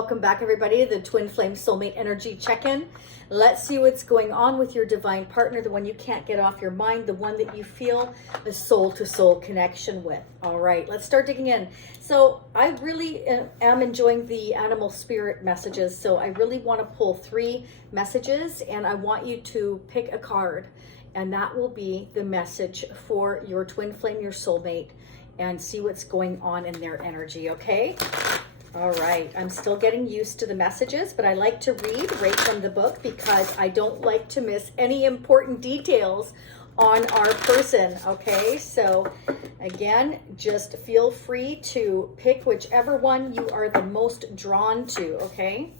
Welcome back, everybody, to the Twin Flame Soulmate Energy Check-In. Let's see what's going on with your divine partner, the one you can't get off your mind, the one that you feel a soul-to-soul connection with. All right, let's start digging in. So I really am enjoying the animal spirit messages. So I really want to pull 3 messages, and I want you to pick a card, and that will be the message for your twin flame, your soulmate, and see what's going on in their energy, okay? All right, I'm still getting used to the messages, but I like to read right from the book because I don't like to miss any important details on our person, okay? So again, just feel free to pick whichever one you are the most drawn to, okay?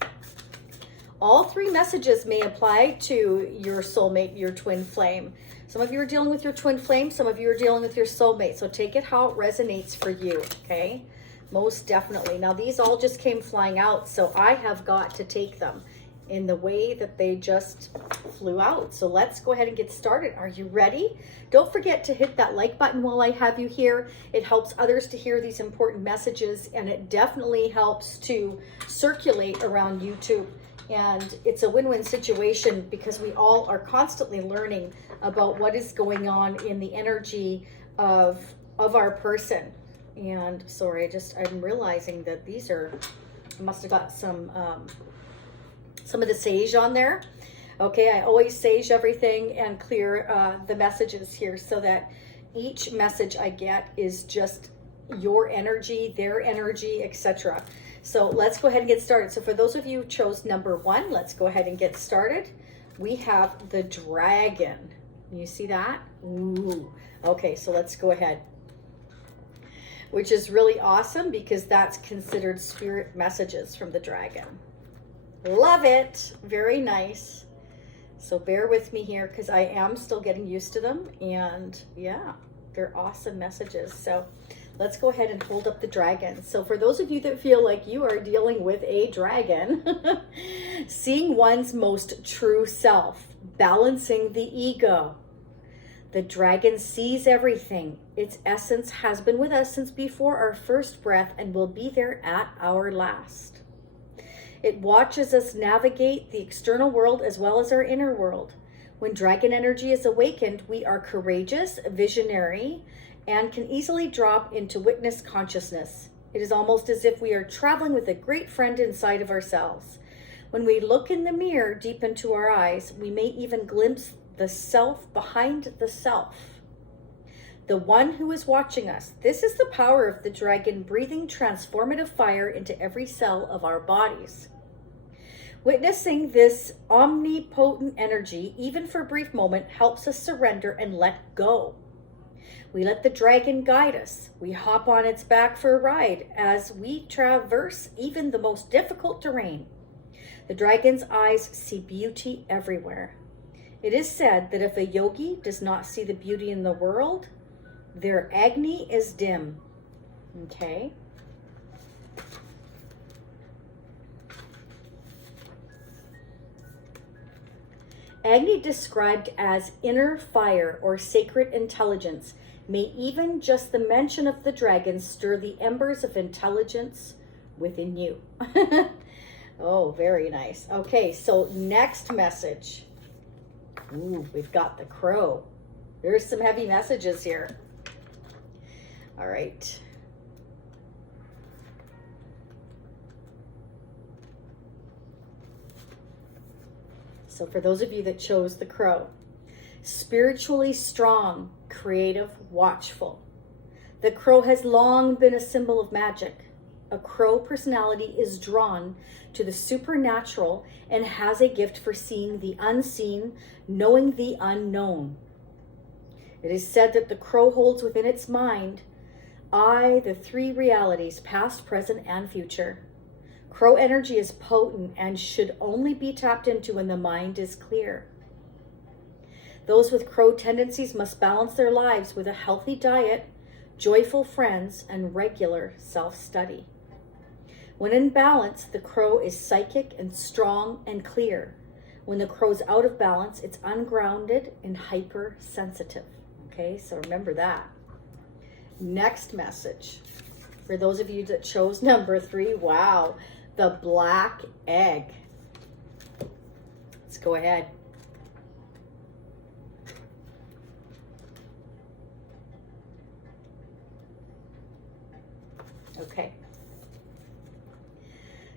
All 3 messages may apply to your soulmate, your twin flame. Some of you are dealing with your twin flame, some of you are dealing with your soulmate, so take it how it resonates for you, okay? Most definitely. Now, these all just came flying out, so I have got to take them in the way that they just flew out. So let's go ahead and get started. Are you ready? Don't forget to hit that like button while I have you here. It helps others to hear these important messages, and it definitely helps to circulate around YouTube. And it's a win-win situation because we all are constantly learning about what is going on in the energy of our person. And sorry, I'm realizing that these are, I must have got some of the sage on there. Okay, I always sage everything and clear the messages here so that each message I get is just your energy, their energy, etc. So let's go ahead and get started. So for those of you who chose number 1, let's go ahead and get started. We have the dragon. You see that? Ooh. Okay, so let's go ahead. Which is really awesome because that's considered spirit messages from the dragon. Love it. Very nice. So bear with me here because I am still getting used to them. And yeah, they're awesome messages. So let's go ahead and hold up the dragon. So for those of you that feel like you are dealing with a dragon, seeing one's most true self, balancing the ego. The dragon sees everything. Its essence has been with us since before our first breath and will be there at our last. It watches us navigate the external world as well as our inner world. When dragon energy is awakened, we are courageous, visionary, and can easily drop into witness consciousness. It is almost as if we are traveling with a great friend inside of ourselves. When we look in the mirror deep into our eyes, we may even glimpse the self behind the self, the one who is watching us. This is the power of the dragon breathing transformative fire into every cell of our bodies. Witnessing this omnipotent energy, even for a brief moment, helps us surrender and let go. We let the dragon guide us. We hop on its back for a ride as we traverse even the most difficult terrain. The dragon's eyes see beauty everywhere. It is said that if a yogi does not see the beauty in the world, their agni is dim. Okay. Agni, described as inner fire or sacred intelligence, may even just the mention of the dragon stir the embers of intelligence within you. Oh, very nice. Okay, so next message. Ooh, we've got the crow. There's some heavy messages here. All right. So for those of you that chose the crow, spiritually strong, creative, watchful. The crow has long been a symbol of magic. A crow personality is drawn to the supernatural and has a gift for seeing the unseen, knowing the unknown. It is said that the crow holds within its mind the 3 realities, past, present, and future. Crow energy is potent and should only be tapped into when the mind is clear. Those with crow tendencies must balance their lives with a healthy diet, joyful friends, and regular self-study. When in balance, the crow is psychic and strong and clear. When the crow's out of balance, it's ungrounded and hypersensitive. Okay, so remember that. Next message. For those of you that chose number 3, wow. the black egg. Let's go ahead. Okay.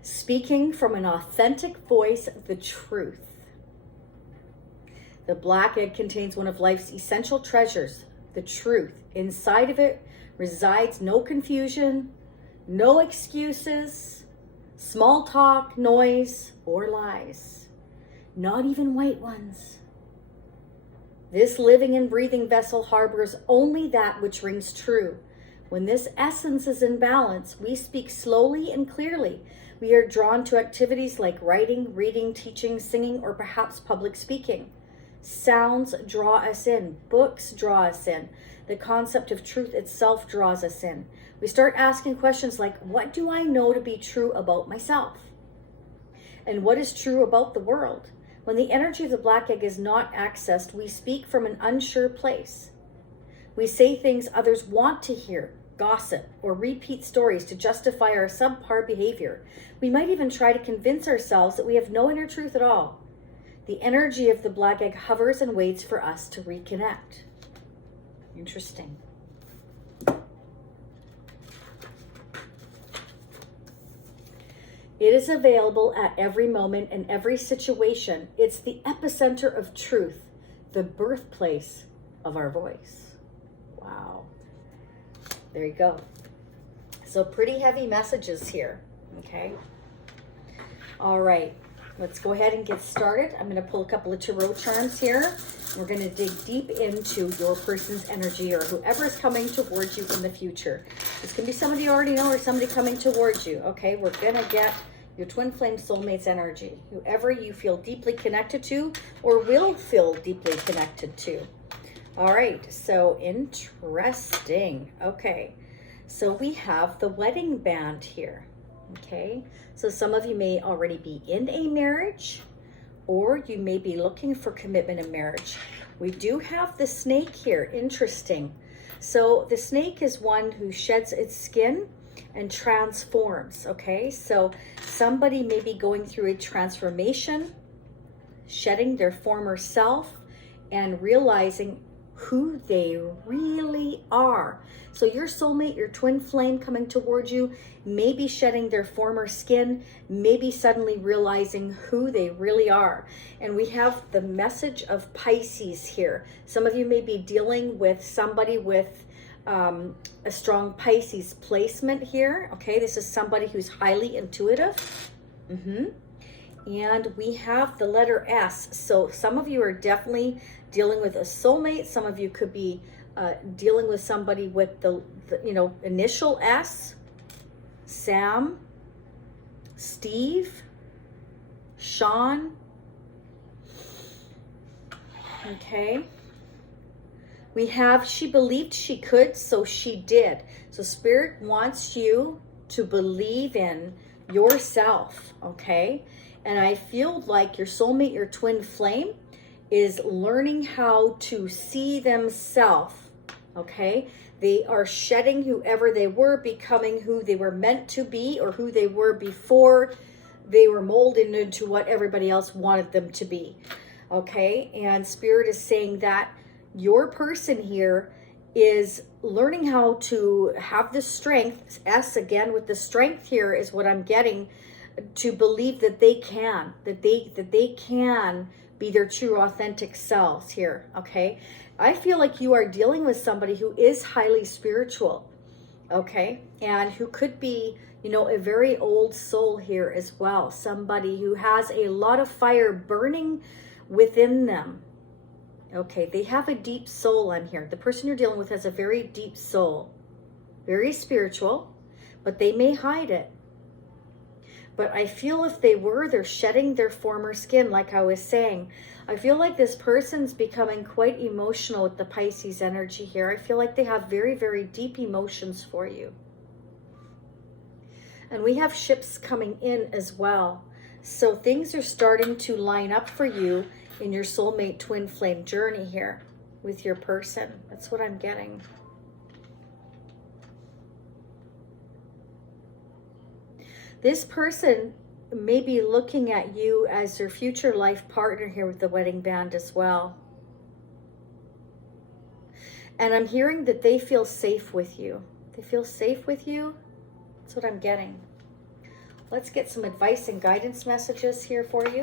Speaking from an authentic voice, the truth. The black egg contains one of life's essential treasures, the truth. Inside of it resides no confusion, no excuses, small talk, noise, or lies. Not even white ones. This living and breathing vessel harbors only that which rings true. When this essence is in balance, we speak slowly and clearly. We are drawn to activities like writing, reading, teaching, singing, or perhaps public speaking. Sounds draw us in. Books draw us in. The concept of truth itself draws us in. We start asking questions like, what do I know to be true about myself? And what is true about the world? When the energy of the black egg is not accessed, we speak from an unsure place. We say things others want to hear, gossip, or repeat stories to justify our subpar behavior. We might even try to convince ourselves that we have no inner truth at all. The energy of the black egg hovers and waits for us to reconnect. Interesting. It is available at every moment and every situation. It's the epicenter of truth, the birthplace of our voice. Wow. There you go. So pretty heavy messages here. Okay. All right. Let's go ahead and get started. I'm going to pull a couple of tarot charms here. We're going to dig deep into your person's energy or whoever is coming towards you in the future. This can be somebody you already know or somebody coming towards you. Okay. We're going to get your twin flame soulmate's energy. Whoever you feel deeply connected to or will feel deeply connected to. All right, so interesting. Okay, so we have the wedding band here. Okay, so some of you may already be in a marriage or you may be looking for commitment in marriage. We do have the snake here. Interesting. So the snake is one who sheds its skin and transforms. Okay, so somebody may be going through a transformation, shedding their former self and realizing who they really are. So your soulmate, your twin flame coming towards you, may be shedding their former skin, maybe suddenly realizing who they really are. And we have the message of Pisces here. Some of you may be dealing with somebody with a strong Pisces placement here. Okay, this is somebody who's highly intuitive. And we have the letter S. So some of you are definitely dealing with a soulmate. Some of you could be dealing with somebody with the initial S. Sam, Steve, Sean. Okay. We have, she believed she could, so she did. So Spirit wants you to believe in yourself, okay? And I feel like your soulmate, your twin flame, is learning how to see themselves, okay? They are shedding whoever they were, becoming who they were meant to be or who they were before they were molded into what everybody else wanted them to be, okay? And Spirit is saying that your person here is learning how to have the strength, S again with the strength here is what I'm getting, to believe that they can, that they can be their true authentic selves here, okay? I feel like you are dealing with somebody who is highly spiritual, okay? And who could be, a very old soul here as well. Somebody who has a lot of fire burning within them. Okay, they have a deep soul on here. The person you're dealing with has a very deep soul. Very spiritual, but they may hide it. But I feel if they're shedding their former skin, like I was saying. I feel like this person's becoming quite emotional with the Pisces energy here. I feel like they have very, very deep emotions for you. And we have ships coming in as well. So things are starting to line up for you in your soulmate twin flame journey here with your person. That's what I'm getting. This person may be looking at you as their future life partner here with the wedding band as well. And I'm hearing that they feel safe with you. They feel safe with you. That's what I'm getting. Let's get some advice and guidance messages here for you.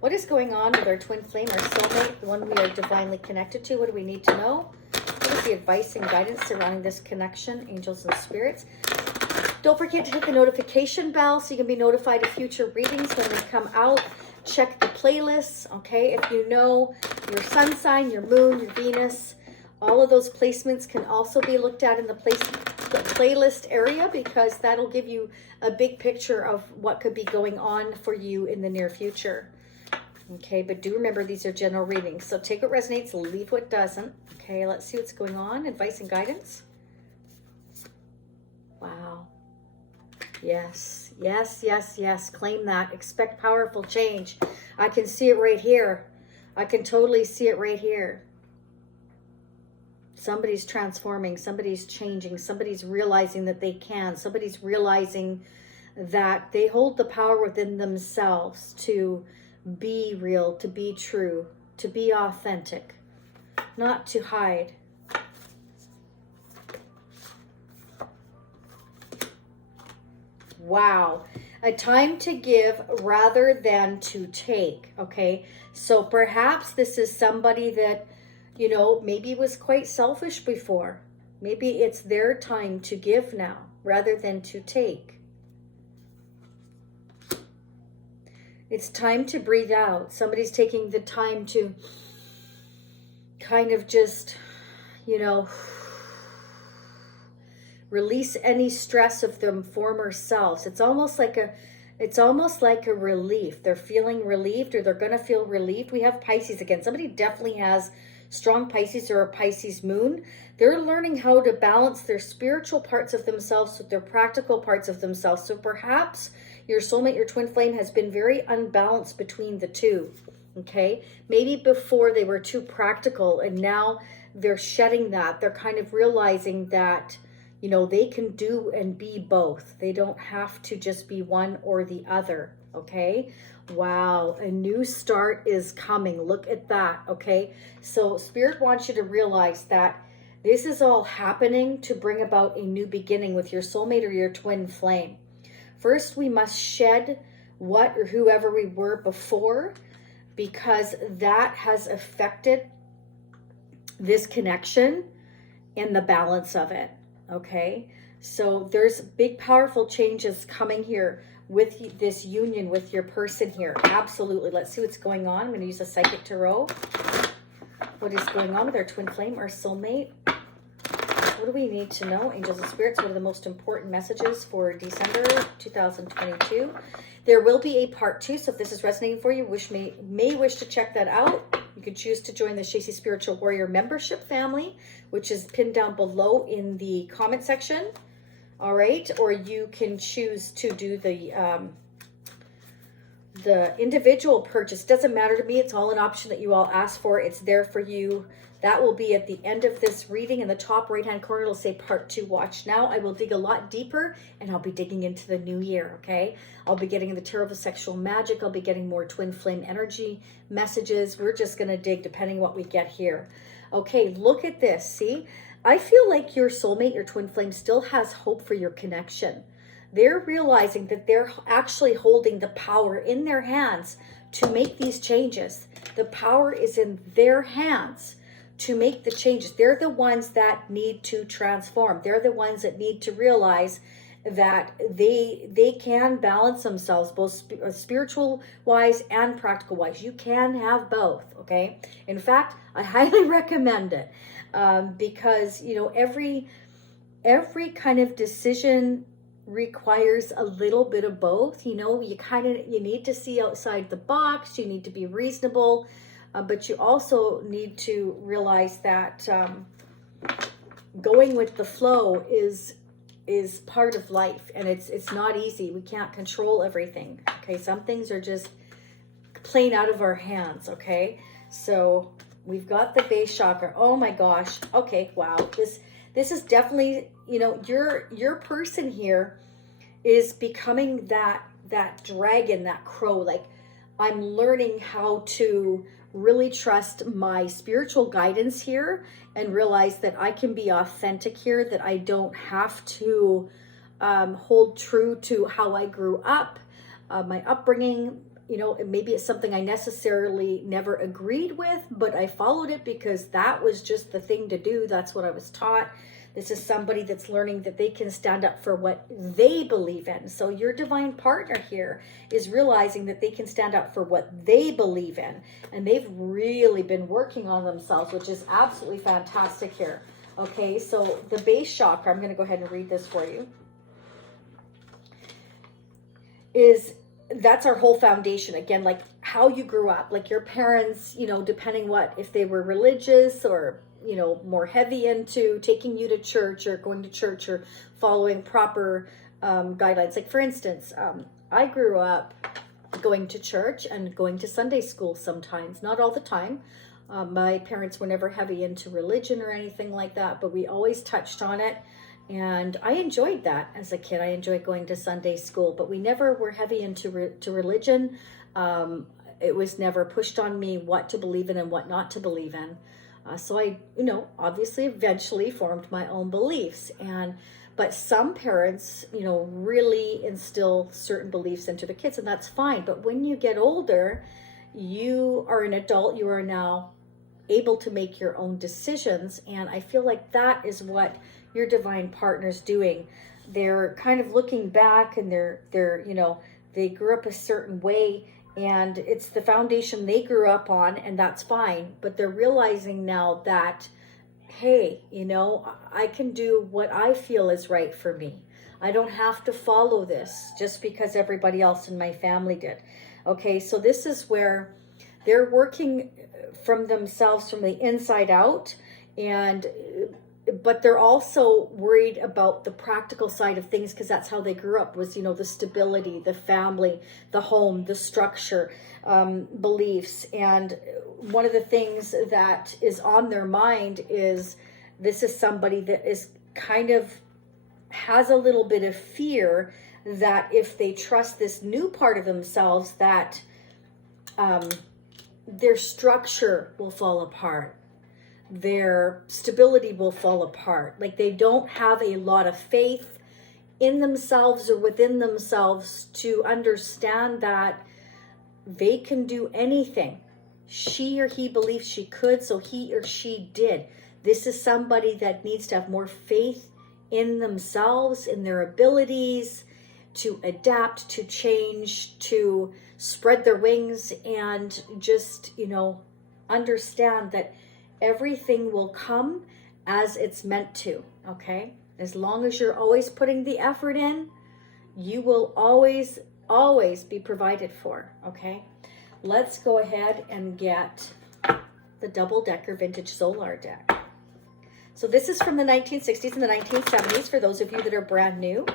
What is going on with our twin flame, our soulmate, the one we are divinely connected to? What do we need to know? What is the advice and guidance surrounding this connection, angels and spirits? Don't forget to hit the notification bell so you can be notified of future readings when they come out. Check the playlists, okay? If you know your sun sign, your moon, your Venus, all of those placements can also be looked at in the playlist area, because that'll give you a big picture of what could be going on for you in the near future. Okay, but do remember these are general readings. So take what resonates, leave what doesn't. Okay, let's see what's going on. Advice and guidance. Wow. Yes, yes, yes, yes. Claim that. Expect powerful change. I can see it right here. I can totally see it right here. Somebody's transforming. Somebody's changing. Somebody's realizing that they can. Somebody's realizing that they hold the power within themselves to be real, to be true, to be authentic, not to hide. Wow. A time to give rather than to take, okay? So perhaps this is somebody that, you know, maybe was quite selfish before. Maybe it's their time to give now rather than to take. It's time to breathe out. Somebody's taking the time to kind of just, you know, release any stress of their former selves. It's almost like a relief. They're feeling relieved, or they're going to feel relieved. We have Pisces again. Somebody definitely has strong Pisces or a Pisces moon. They're learning how to balance their spiritual parts of themselves with their practical parts of themselves. So perhaps your soulmate, your twin flame, has been very unbalanced between the two, okay? Maybe before they were too practical, and now they're shedding that. They're kind of realizing that, you know, they can do and be both. They don't have to just be one or the other, okay? Wow, a new start is coming. Look at that, okay? So Spirit wants you to realize that this is all happening to bring about a new beginning with your soulmate or your twin flame. First, we must shed what or whoever we were before, because that has affected this connection and the balance of it, okay? So there's big, powerful changes coming here with this union with your person here. Absolutely. Let's see what's going on. I'm going to use a Psychic Tarot. What is going on with our twin flame, our soulmate? What do we need to know? Angels and spirits, what are the most important messages for December 2022? There will be a part 2, so if this is resonating for you, may wish to check that out. You can choose to join the Shacy Spiritual Warrior membership family, which is pinned down below in the comment section. All right, or you can choose to do the individual purchase. Doesn't matter to me. It's all an option that you all ask for. It's there for you. That will be at the end of this reading. In the top right-hand corner, it'll say part 2, watch now. I will dig a lot deeper, and I'll be digging into the new year, okay? I'll be getting the Tarot of Sexual Magic. I'll be getting more twin flame energy messages. We're just going to dig depending what we get here. Okay, look at this. See? I feel like your soulmate, your twin flame, still has hope for your connection. They're realizing that they're actually holding the power in their hands to make these changes. The power is in their hands to make the changes. They're the ones that need to transform. They're the ones that need to realize that they can balance themselves, both spiritual wise and practical wise. You can have both, okay? In fact, I highly recommend it, because, you know, every kind of decision requires a little bit of both. You know, you need to see outside the box. You need to be reasonable. But you also need to realize that going with the flow is part of life, and it's not easy. We can't control everything. Okay, some things are just plain out of our hands. Okay, so we've got the base chakra. Oh my gosh. Okay, wow. This is definitely, you know, your person here is becoming that dragon, that crow. Like, I'm learning how to really trust my spiritual guidance here and realize that I can be authentic here, that I don't have to hold true to how I grew up, my upbringing. You know, maybe it's something I necessarily never agreed with, but I followed it because that was just the thing to do. That's what I was taught. This is somebody that's learning that they can stand up for what they believe in. So your divine partner here is realizing that they can stand up for what they believe in. And they've really been working on themselves, which is absolutely fantastic here. Okay, so the base chakra, I'm going to go ahead and read this for you, that's our whole foundation. Again, like how you grew up, like your parents, you know, depending if they were religious or, you know, more heavy into taking you to church or going to church or following proper guidelines. Like, for instance, I grew up going to church and going to Sunday school sometimes, not all the time. My parents were never heavy into religion or anything like that, but we always touched on it. And I enjoyed that as a kid. I enjoyed going to Sunday school, but we never were heavy into to religion. It was never pushed on me what to believe in and what not to believe in. So I, you know, obviously eventually formed my own beliefs. But some parents, you know, really instill certain beliefs into the kids, and that's fine. But when you get older, you are an adult. You are now able to make your own decisions. And I feel like that is what your divine partner's doing. They're kind of looking back, and they're you know, they grew up a certain way, and it's the foundation they grew up on, and that's fine. But they're realizing now that, hey, you know, I can do what I feel is right for me. I don't have to follow this just because everybody else in my family did. Okay, so this is where they're working from themselves, from the inside out, but they're also worried about the practical side of things, because that's how they grew up, was, you know, the stability, the family, the home, the structure, beliefs. And one of the things that is on their mind is, this is somebody that is kind of has a little bit of fear that if they trust this new part of themselves, that their structure will fall apart. Their stability will fall apart. Like, they don't have a lot of faith in themselves or within themselves to understand that they can do anything. She or he believes she could, so he or she did. This is somebody that needs to have more faith in themselves, in their abilities to adapt, to change, to spread their wings, and just, you know, understand that everything will come as it's meant to. Okay, as long as you're always putting the effort in, you will always be provided for. Okay, let's go ahead and get the double-decker vintage solar deck. So this is from the 1960s and the 1970s for those of you that are brand new.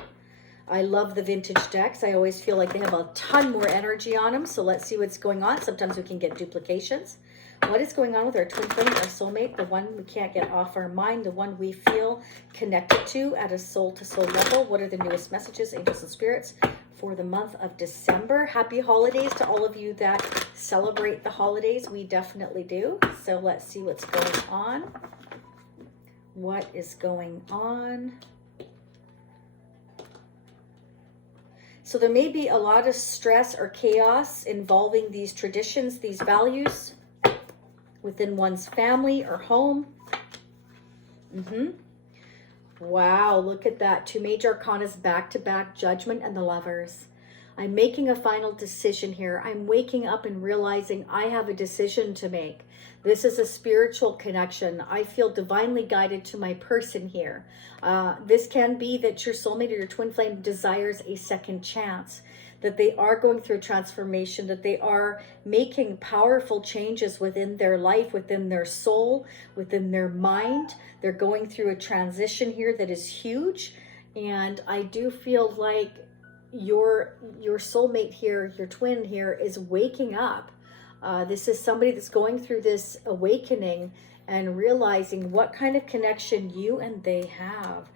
I love the vintage decks. I always feel like they have a ton more energy on them. So let's see what's going on. Sometimes we can get duplications. What is going on with our twin flame, our soulmate, the one we can't get off our mind, the one we feel connected to at a soul-to-soul level? What are the newest messages, angels and spirits, for the month of December? Happy holidays to all of you that celebrate the holidays. We definitely do. So let's see what's going on. What is going on? So there may be a lot of stress or chaos involving these traditions, these values within one's family or home. Wow, look at that. Two major arcanas back-to-back, Judgment and the Lovers. I'm making a final decision here. I'm waking up and realizing I have a decision to make. This is a spiritual connection. I feel divinely guided to my person here. This can be that your soulmate or your twin flame desires a second chance, that they are going through transformation, that they are making powerful changes within their life, within their soul, within their mind. They're going through a transition here that is huge. And I do feel like your soulmate here, your twin here, is waking up. This is somebody that's going through this awakening and realizing what kind of connection you and they have.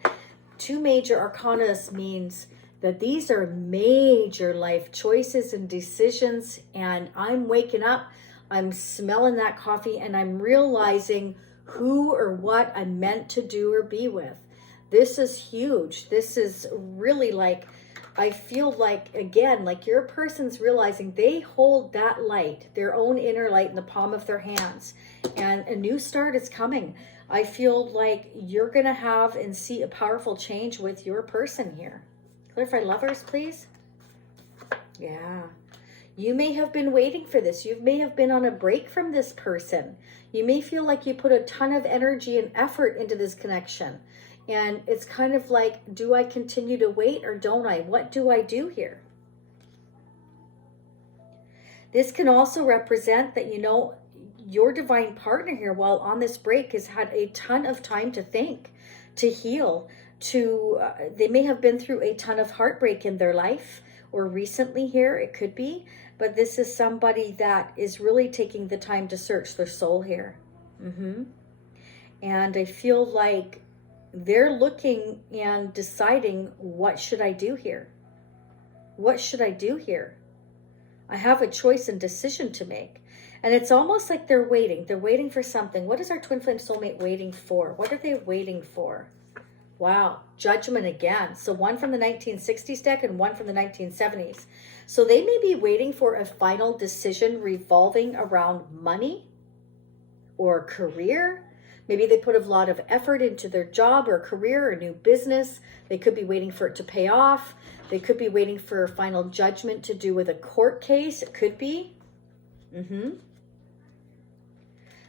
Two major arcanas means that these are major life choices and decisions, and I'm waking up, I'm smelling that coffee, and I'm realizing who or what I'm meant to do or be with. This is huge. This is really like, I feel like, again, like your person's realizing they hold that light, their own inner light, in the palm of their hands, and a new start is coming. I feel like you're going to have and see a powerful change with your person here. Clarify lovers, please. Yeah. You may have been waiting for this. You may have been on a break from this person. You may feel like you put a ton of energy and effort into this connection. And it's kind of like, do I continue to wait or don't I? What do I do here? This can also represent that, you know, your divine partner here, while on this break, has had a ton of time to think, to heal, they may have been through a ton of heartbreak in their life, or recently here, it could be, but this is somebody that is really taking the time to search their soul here. And I feel like they're looking and deciding, what should I do here? What should I do here? I have a choice and decision to make. And it's almost like they're waiting. They're waiting for something. What is our twin flame soulmate waiting for? What are they waiting for? Wow, Judgment again. So one from the 1960s deck and one from the 1970s. So they may be waiting for a final decision revolving around money or career. Maybe they put a lot of effort into their job or career or new business. They could be waiting for it to pay off. They could be waiting for a final judgment to do with a court case. It could be.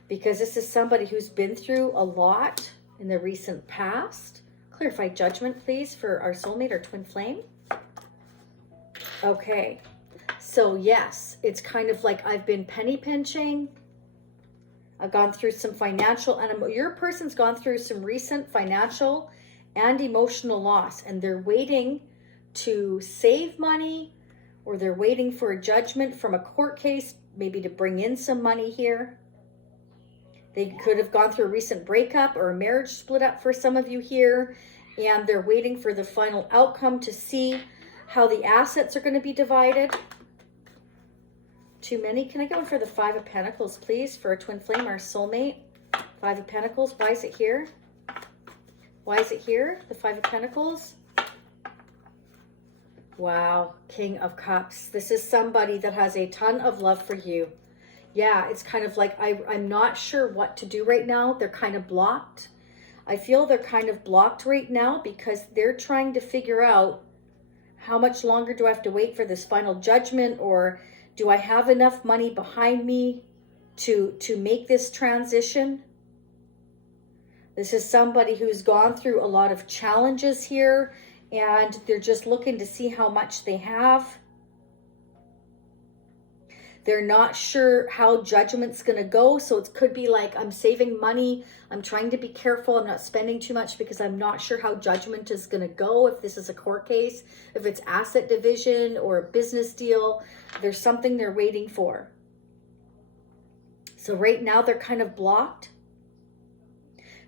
Because this is somebody who's been through a lot in the recent past. Clarify Judgment, please, for our soulmate or twin flame. Okay. So yes, it's kind of like I've been penny pinching. I've gone through some financial, and your person's gone through some recent financial and emotional loss, and they're waiting to save money, or they're waiting for a judgment from a court case, maybe to bring in some money here. They could have gone through a recent breakup or a marriage split up for some of you here, and they're waiting for the final outcome to see how the assets are going to be divided. Too many. Can I go in for the Five of Pentacles, please, for a twin flame, our soulmate? Five of Pentacles. Why is it here? Why is it here? The Five of Pentacles. Wow. King of Cups. This is somebody that has a ton of love for you. Yeah, it's kind of like I'm not sure what to do right now. They're kind of blocked. I feel they're kind of blocked right now because they're trying to figure out, how much longer do I have to wait for this final judgment, or do I have enough money behind me to make this transition? This is somebody who's gone through a lot of challenges here, and they're just looking to see how much they have. They're not sure how judgment's going to go. So it could be like, I'm saving money. I'm trying to be careful. I'm not spending too much because I'm not sure how judgment is going to go. If this is a court case, if it's asset division or a business deal, there's something they're waiting for. So right now they're kind of blocked.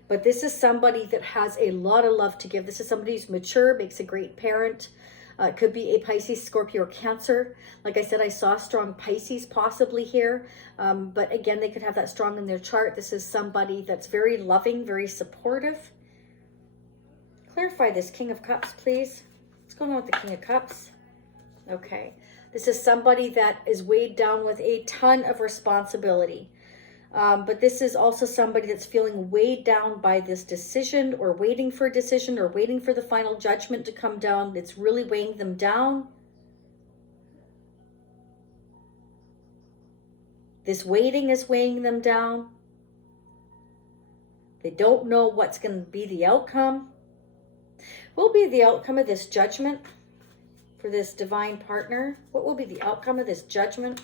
But this is somebody that has a lot of love to give. This is somebody who's mature, makes a great parent. It could be a Pisces, Scorpio, or Cancer. Like I said, I saw strong Pisces possibly here. But again, they could have that strong in their chart. This is somebody that's very loving, very supportive. Clarify this King of Cups, please. What's going on with the King of Cups? Okay. This is somebody that is weighed down with a ton of responsibility. But this is also somebody that's feeling weighed down by this decision, or waiting for a decision, or waiting for the final judgment to come down. It's really weighing them down. This waiting is weighing them down. They don't know what's going to be the outcome. What will be the outcome of this judgment for this divine partner? What will be the outcome of this judgment?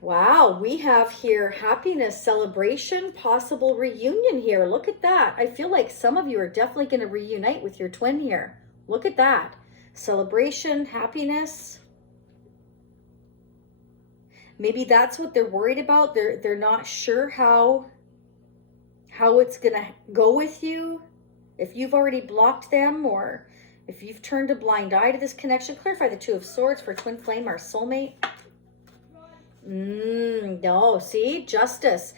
Wow, we have here happiness, celebration, possible reunion here. Look at that. I feel like some of you are definitely going to reunite with your twin here. Look at that. Celebration, happiness. Maybe that's what they're worried about. They're not sure how it's going to go with you. If you've already blocked them, or if you've turned a blind eye to this connection, clarify the Two of Swords for Twin Flame, our soulmate. No, see? Justice.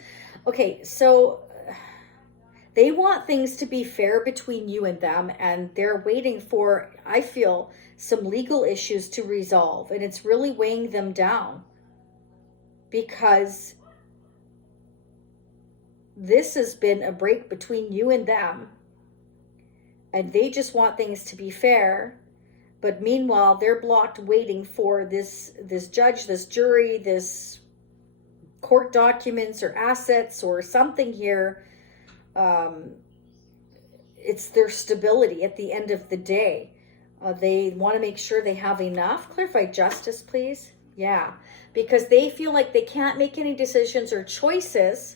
Okay, so they want things to be fair between you and them, and they're waiting for, I feel, some legal issues to resolve, and it's really weighing them down because this has been a break between you and them, and they just want things to be fair. But meanwhile, they're blocked waiting for this judge, this jury, this court documents or assets or something here. It's their stability at the end of the day. They want to make sure they have enough. Clarify justice, please. Yeah, because they feel like they can't make any decisions or choices.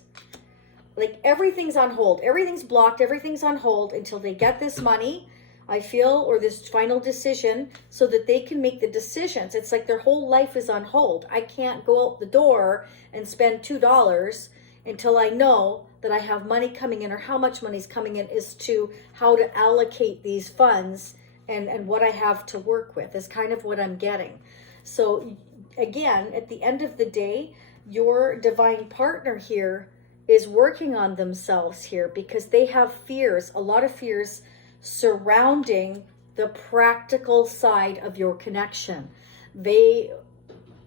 Like everything's on hold. Everything's blocked. Everything's on hold until they get this money, I feel, or this final decision, so that they can make the decisions. It's like their whole life is on hold. I can't go out the door and spend $2 until I know that I have money coming in, or how much money's coming in, is to how to allocate these funds and what I have to work with is kind of what I'm getting. So again, at the end of the day, your divine partner here is working on themselves here because they have fears, a lot of fears surrounding the practical side of your connection. They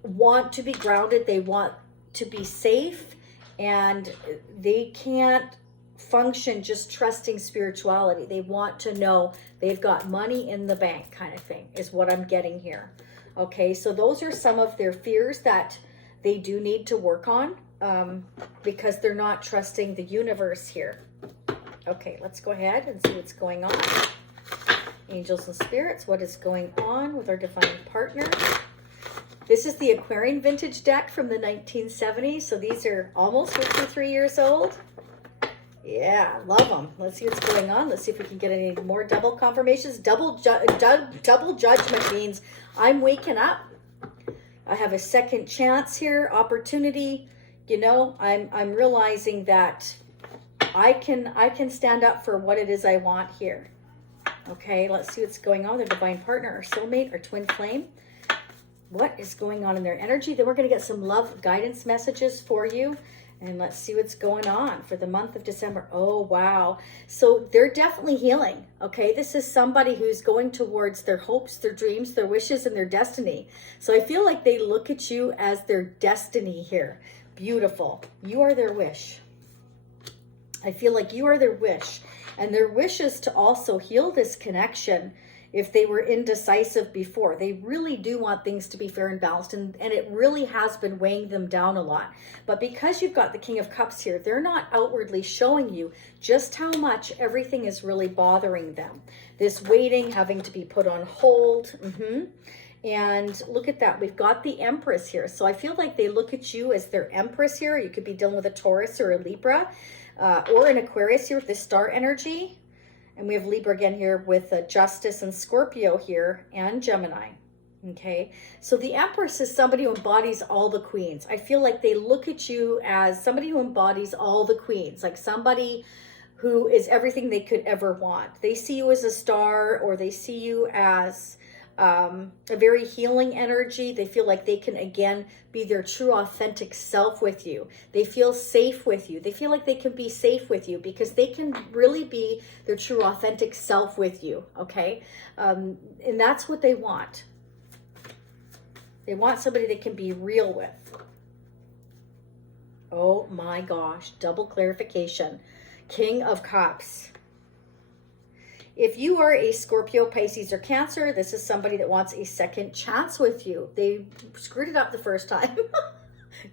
want to be grounded, they want to be safe, and they can't function just trusting spirituality. They want to know they've got money in the bank, kind of thing, is what I'm getting here. Okay, so those are some of their fears that they do need to work on because they're not trusting the universe here. Okay, let's go ahead and see what's going on. Angels and spirits, what is going on with our divine partner? This is the Aquarian vintage deck from the 1970s. So these are almost 53 years old. Yeah, love them. Let's see what's going on. Let's see if we can get any more double confirmations. Double judgment means I'm waking up. I have a second chance here, opportunity. You know, I'm realizing that I can stand up for what it is I want here. Okay, let's see what's going on. Their divine partner, or soulmate, or twin flame. What is going on in their energy? Then we're going to get some love guidance messages for you. And let's see what's going on for the month of December. Oh, wow. So they're definitely healing. Okay, this is somebody who's going towards their hopes, their dreams, their wishes, and their destiny. So I feel like they look at you as their destiny here. Beautiful. You are their wish. I feel like you are their wish. And their wish is to also heal this connection. If they were indecisive before, they really do want things to be fair and balanced, and it really has been weighing them down a lot. But because you've got the King of Cups here, they're not outwardly showing you just how much everything is really bothering them. This waiting, having to be put on hold. And look at that. We've got the Empress here. So I feel like they look at you as their Empress here. You could be dealing with a Taurus or a Libra or an Aquarius here with this star energy. And we have Libra again here with Justice and Scorpio here and Gemini. Okay, so the Empress is somebody who embodies all the queens. I feel like they look at you as somebody who embodies all the queens, like somebody who is everything they could ever want. They see you as a star, or they see you as a very healing energy. They feel like they can, again, be their true authentic self with you. They feel safe with you. They feel like they can be safe with you because they can really be their true authentic self with you, okay? And that's what they want. They want somebody they can be real with. Oh my gosh, double clarification. King of Cups. If you are a Scorpio, Pisces, or Cancer, this is somebody that wants a second chance with you. They screwed it up the first time.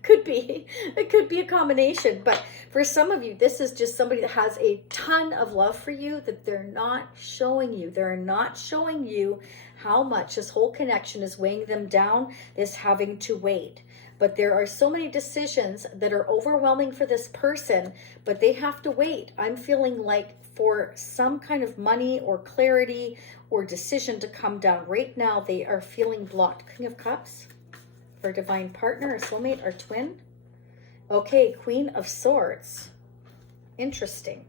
Could be. It could be a combination. But for some of you, this is just somebody that has a ton of love for you that they're not showing you. They're not showing you how much this whole connection is weighing them down, this having to wait. But there are so many decisions that are overwhelming for this person, but they have to wait. I'm feeling like for some kind of money or clarity or decision to come down. Right now, they are feeling blocked. King of Cups for divine partner, or soulmate, or twin. Okay, Queen of Swords. Interesting.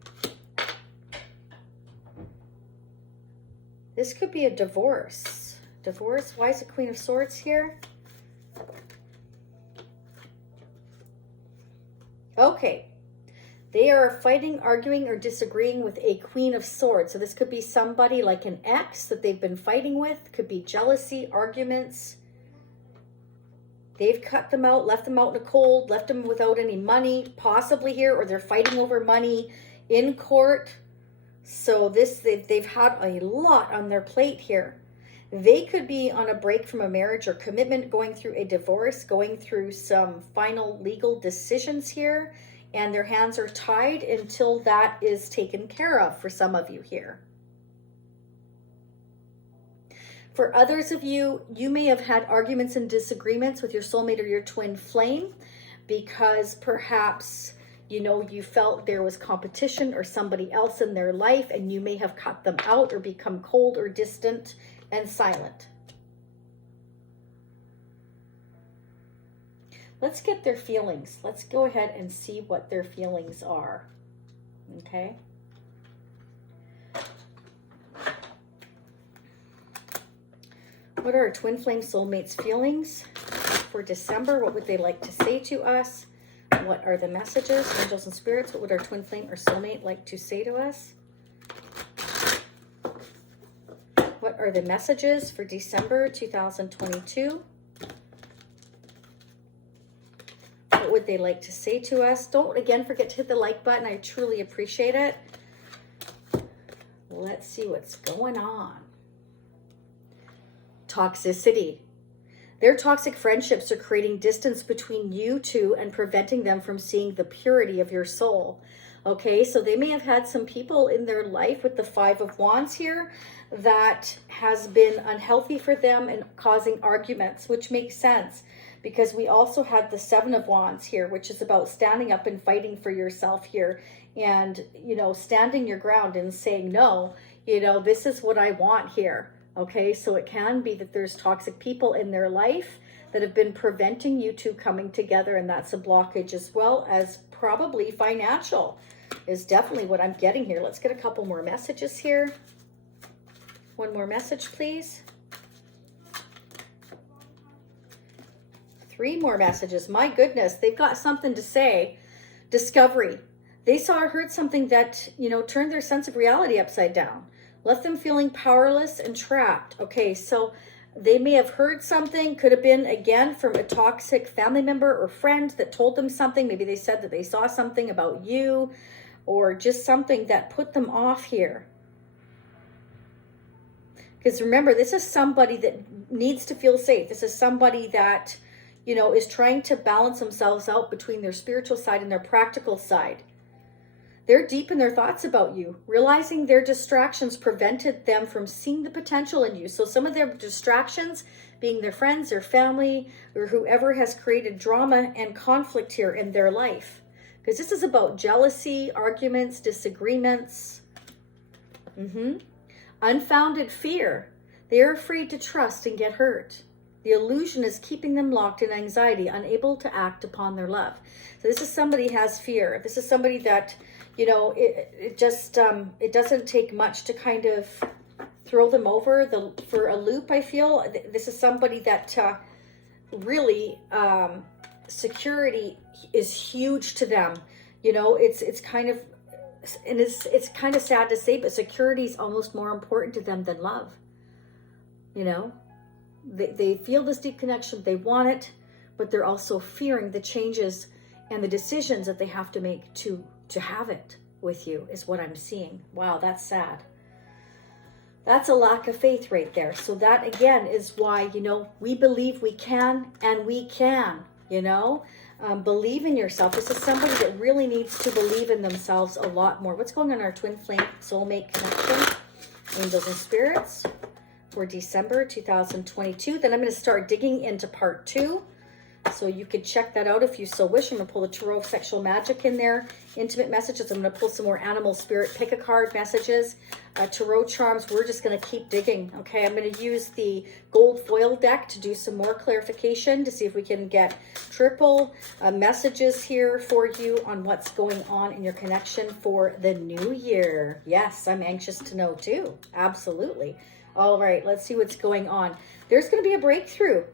this could be a divorce. Divorce. Why is the Queen of Swords here? Okay. They are fighting, arguing, or disagreeing with a Queen of Swords. So this could be somebody like an ex that they've been fighting with. Could be jealousy, arguments. They've cut them out, left them out in the cold, left them without any money, possibly here, or they're fighting over money in court. So they've had a lot on their plate here. They could be on a break from a marriage or commitment, going through a divorce, going through some final legal decisions here, and their hands are tied until that is taken care of for some of you here. For others of you, you may have had arguments and disagreements with your soulmate or your twin flame because perhaps, you know, you felt there was competition or somebody else in their life, and you may have cut them out or become cold or distant and silent. Let's get their feelings. Let's go ahead and see what their feelings are. Okay. What are our twin flame soulmates' feelings for December? What would they like to say to us? What are the messages, angels and spirits? What would our twin flame or soulmate like to say to us? What are the messages for December 2022? What would they like to say to us? Don't, again, forget to hit the like button. I truly appreciate it. Let's see what's going on. Toxicity. Their toxic friendships are creating distance between you two and preventing them from seeing the purity of your soul. Okay, so they may have had some people in their life with the Five of Wands here that has been unhealthy for them and causing arguments, which makes sense because we also had the Seven of Wands here, which is about standing up and fighting for yourself here and, you know, standing your ground and saying, no, you know, this is what I want here. Okay, so it can be that there's toxic people in their life that have been preventing you two coming together, and that's a blockage, as well as probably financial is definitely what I'm getting here. Let's get a couple more messages here. One more message, please. 3 more messages. My goodness, they've got something to say. Discovery. They saw or heard something that, you know, turned their sense of reality upside down. Left them feeling powerless and trapped. Okay, so they may have heard something. Could have been, again, from a toxic family member or friend that told them something. Maybe they said that they saw something about you or just something that put them off here. Because remember, this is somebody that needs to feel safe. This is somebody that, you know, is trying to balance themselves out between their spiritual side and their practical side. They're deep in their thoughts about you, realizing their distractions prevented them from seeing the potential in you. So some of their distractions being their friends, their family, or whoever has created drama and conflict here in their life. Because this is about jealousy, arguments, disagreements. Unfounded fear. They're afraid to trust and get hurt. The illusion is keeping them locked in anxiety, unable to act upon their love. So this is somebody who has fear. This is somebody that, you know, it doesn't take much to kind of throw them over for a loop, I feel. This is somebody that really security is huge to them. You know, it's kind of, and it's kind of sad to say, but security is almost more important to them than love. You know, they feel this deep connection, they want it, but they're also fearing the changes and the decisions that they have to make to have it with you, is what I'm seeing. Wow, that's sad. That's a lack of faith right there. So that, again, is why, you know, we believe we can, and we can, you know. Believe in yourself. This is somebody that really needs to believe in themselves a lot more. What's going on in our twin flame soulmate connection? Angels and spirits for December 2022. Then I'm going to start digging into part 2. So you could check that out if you so wish. I'm going to pull the Churro of sexual magic in there. Intimate messages. I'm going to pull some more animal spirit pick a card messages. Tarot charms. We're just going to keep digging. Okay, I'm going to use the gold foil deck to do some more clarification to see if we can get triple messages here for you on what's going on in your connection for the new year. Yes, I'm anxious to know too. Absolutely. All right, let's see what's going on. There's going to be a breakthrough.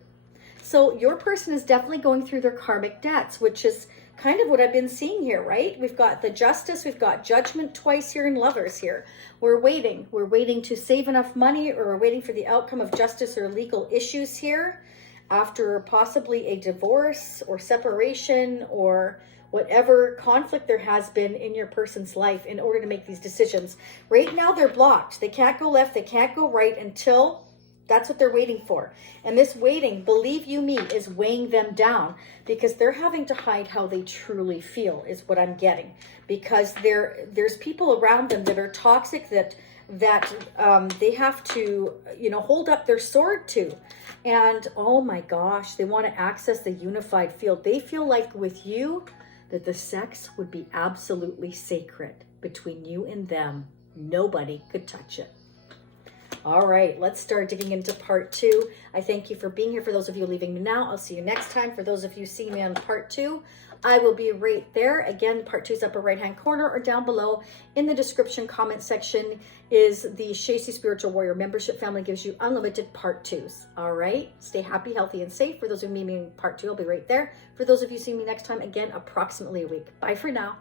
So your person is definitely going through their karmic debts, which is kind of what I've been seeing here, right? We've got the Justice, we've got Judgment twice here, and Lovers here. We're waiting. We're waiting to save enough money, or we're waiting for the outcome of justice or legal issues here after possibly a divorce or separation or whatever conflict there has been in your person's life in order to make these decisions. Right now, they're blocked. They can't go left, they can't go right until that's what they're waiting for. And this waiting, believe you me, is weighing them down because they're having to hide how they truly feel is what I'm getting. Because there's people around them that are toxic that they have to, hold up their sword to. And oh my gosh, they want to access the unified field. They feel like with you, that the sex would be absolutely sacred between you and them. Nobody could touch it. All right, let's start digging into part 2. I thank you for being here. For those of you leaving me now, I'll see you next time. For those of you seeing me on part 2, I will be right there. Again, part 2 is upper right-hand corner or down below in the description comment section is the Shacy Spiritual Warrior membership family, gives you unlimited part 2s. All right, stay happy, healthy, and safe. For those of you meeting part 2, I'll be right there. For those of you seeing me next time, again, approximately a week. Bye for now.